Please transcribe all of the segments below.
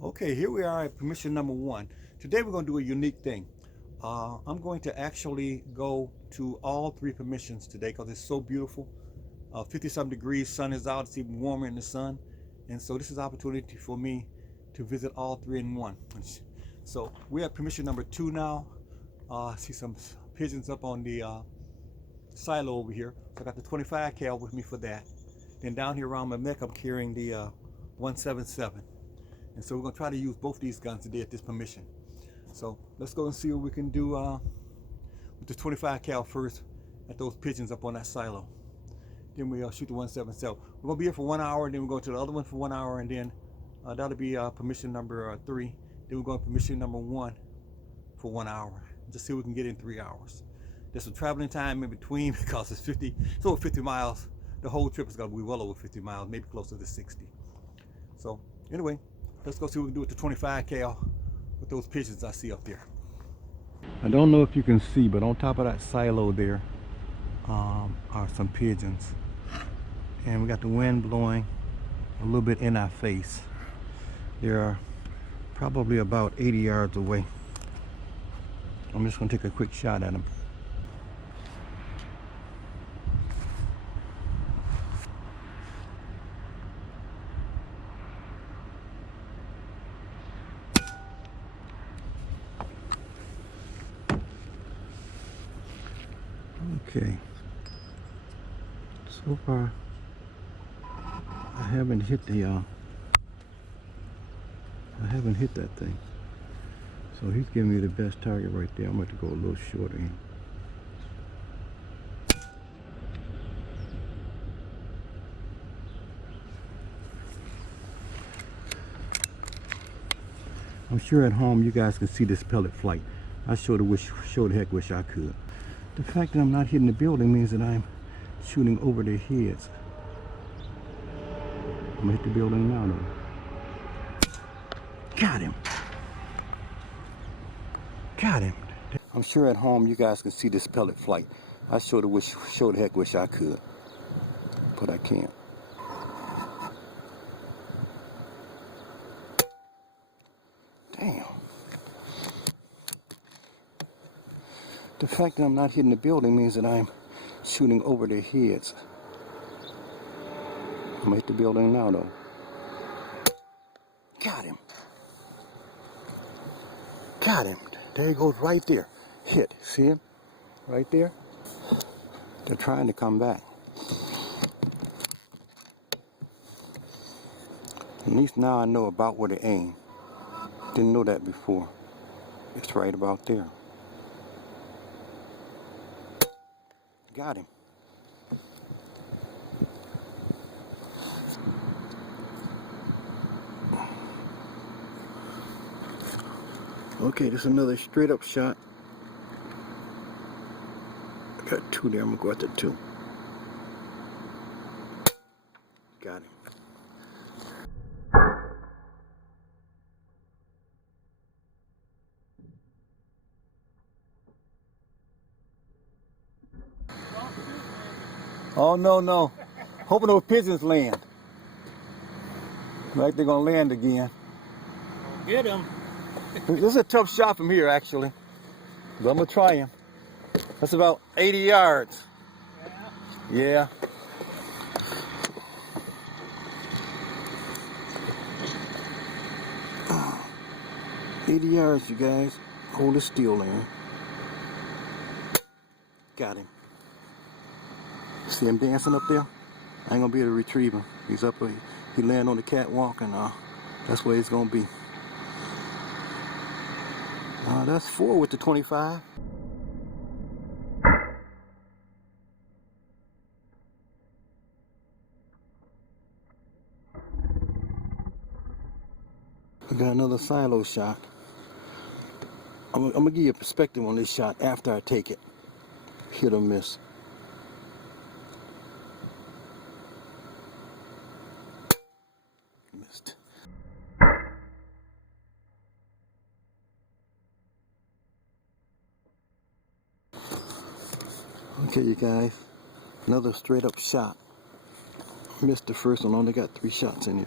Okay, here we are at permission number 1. Today we're going to do a unique thing. I'm going to actually go to all 3 permissions today because it's so beautiful. 50-something degrees, sun is out, it's even warmer in the sun. And so this is an opportunity for me to visit all 3 in one. So we're at permission number 2 now. I see some pigeons up on the silo over here. So I got the 25 cal with me for that. Then down here around my neck I'm carrying the 177. And so we're going to try to use both these guns today at this permission. So let's go and see what we can do with the 25 cal first at those pigeons up on that silo. Then we'll shoot the 177. We're going to be here for 1 hour, and then we'll go to the other one for 1 hour, and then that'll be permission number 3. Then we're going to permission number 1 for 1 hour. Just see what we can get in 3 hours. There's some traveling time in between because it's over 50 miles. The whole trip is going to be well over 50 miles, maybe closer to 60. So anyway, let's go see what we can do with the 25 cal with those pigeons I see up there. I don't know if you can see, but on top of that silo there are some pigeons. And we got the wind blowing a little bit in our face. They're probably about 80 yards away. I'm just going to take a quick shot at them. Okay, so far I haven't hit that thing. So he's giving me the best target right there. I'm going to go a little shorter in. I'm sure at home you guys can see this pellet flight. I sure the heck wish I could. The fact that I'm not hitting the building means that I'm shooting over their heads. I'm gonna hit the building now though. Got him. Got him. I'm sure at home you guys can see this pellet flight. I sure the heck wish I could, but I can't. Damn. The fact that I'm not hitting the building means that I'm shooting over their heads. I'm gonna hit the building now though. Got him. Got him. There he goes right there. Hit. See him? Right there. They're trying to come back. At least now I know about where to aim. Didn't know that before. It's right about there. Got him. Okay, this is another straight up shot. I got 2 there. I'm gonna go after 2. Got him. Oh no. Hoping those pigeons land. Like they're gonna land again. Get him. This is a tough shot from here actually, but I'm gonna try him. That's about 80 yards. Yeah. 80 yards, you guys. Hold it still there. Got him. See him dancing up there? I ain't gonna be able to retrieve him. He's up there. He landed on the catwalk, and that's where he's gonna be. That's 4 with the 25. I got another silo shot. I'm gonna give you a perspective on this shot after I take it. Hit or miss. Missed. Okay, you guys, another straight up shot. Missed the first one, only got 3 shots in here.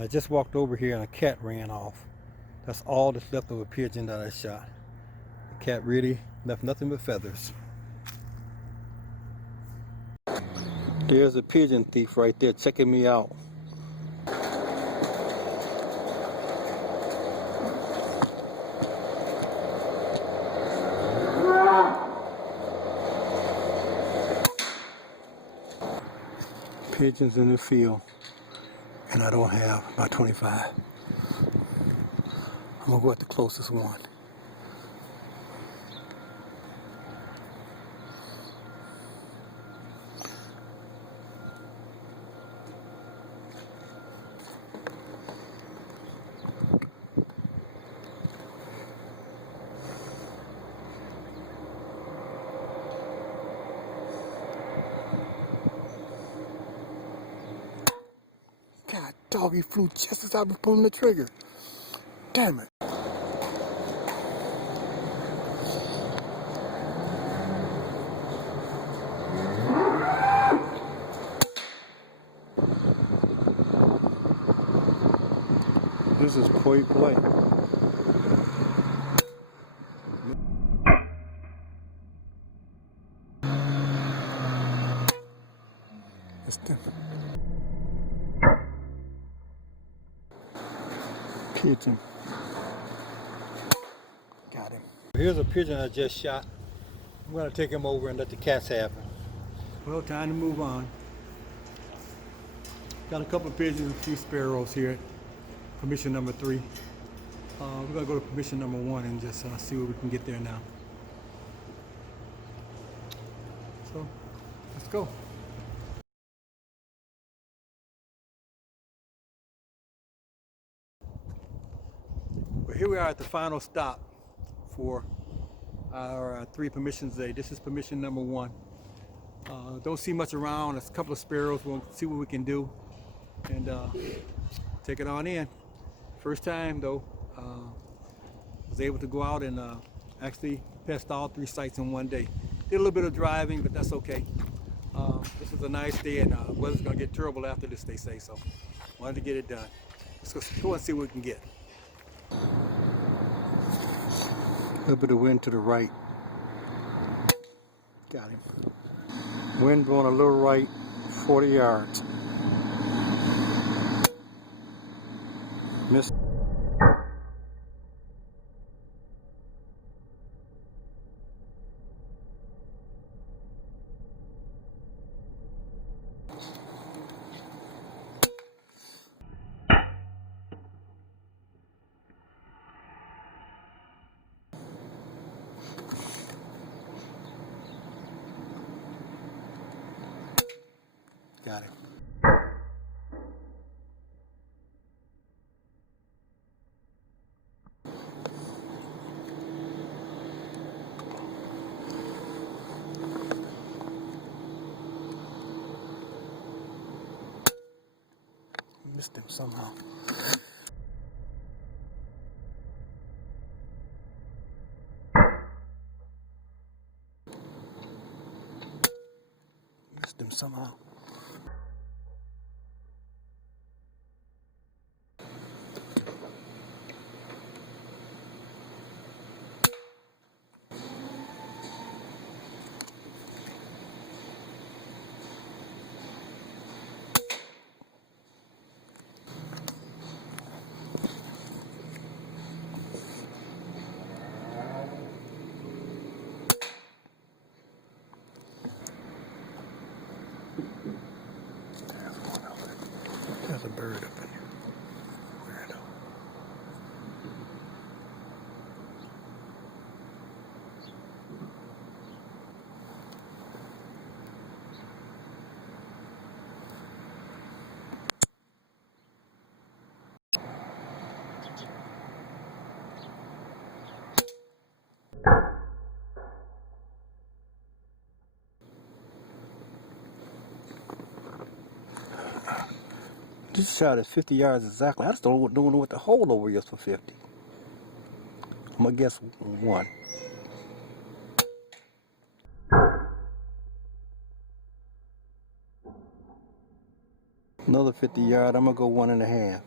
I just walked over here and a cat ran off. That's all that's left of a pigeon that I shot. The cat really left nothing but feathers. There's a pigeon thief right there checking me out. Pigeons in the field, and I don't have about 25. I'm gonna go at the closest one. God dog, he flew just as I was pulling the trigger. Damn it. This is point blank. It's different. Pigeon. Got him. Here's a pigeon I just shot. I'm gonna take him over and let the cats have him. Well, time to move on. Got a couple of pigeons and a few sparrows here at permission number 3. We're gonna go to permission number 1 and just see what we can get there now. So, let's go. Well, here we are at the final stop for our 3 permissions day. This is permission number 1. Don't see much around. There's a couple of sparrows. We'll see what we can do and take it on in. First time though, was able to go out and actually pest all 3 sites in one day. Did a little bit of driving, but that's okay. This is a nice day, and weather's gonna get terrible after this, they say, so wanted to get it done. Let's go and see what we can get. A little bit of wind to the right. Got him. Wind blowing a little right, 40 yards. Missed. Got him. Missed him somehow. Missed him somehow. There's a bird up in here. Weirdo. This shot is 50 yards exactly. I just don't know what the holdover is for 50. I'm gonna guess 1. Another 50 yard. I'm gonna go 1.5.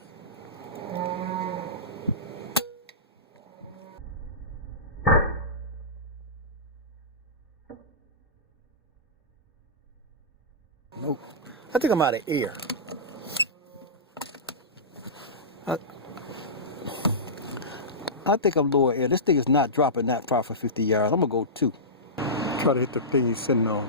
think I'm out of air. I think I'm lower air. This thing is not dropping that far for 50 yards. I'm gonna go 2. Try to hit the thing he's sitting on.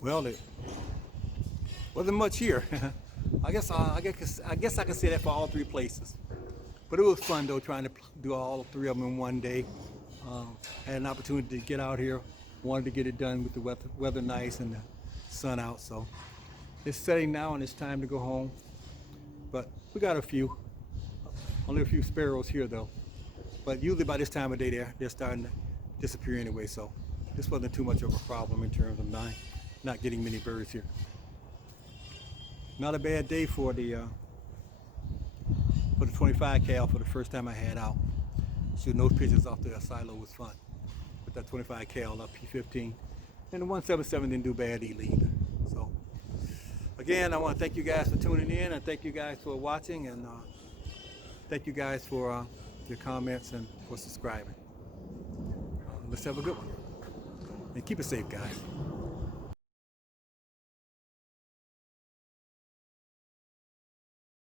Well, it wasn't much here. I guess I can say that for all 3 places. But it was fun though, trying to do all 3 of them in one day. Had an opportunity to get out here. Wanted to get it done with the weather nice and the sun out. So it's setting now and it's time to go home. But we got only a few sparrows here though. But usually by this time of day they're starting to disappear anyway. So this wasn't too much of a problem in terms of not getting many birds here. Not a bad day for the 25 cal for the first time I had out. Shooting those pigeons off the silo was fun. With that 25 cal up P15. And the 177 didn't do bad either. So again, I want to thank you guys for tuning in and thank you guys for watching and thank you guys for your comments and for subscribing. Let's have a good one. And keep it safe, guys.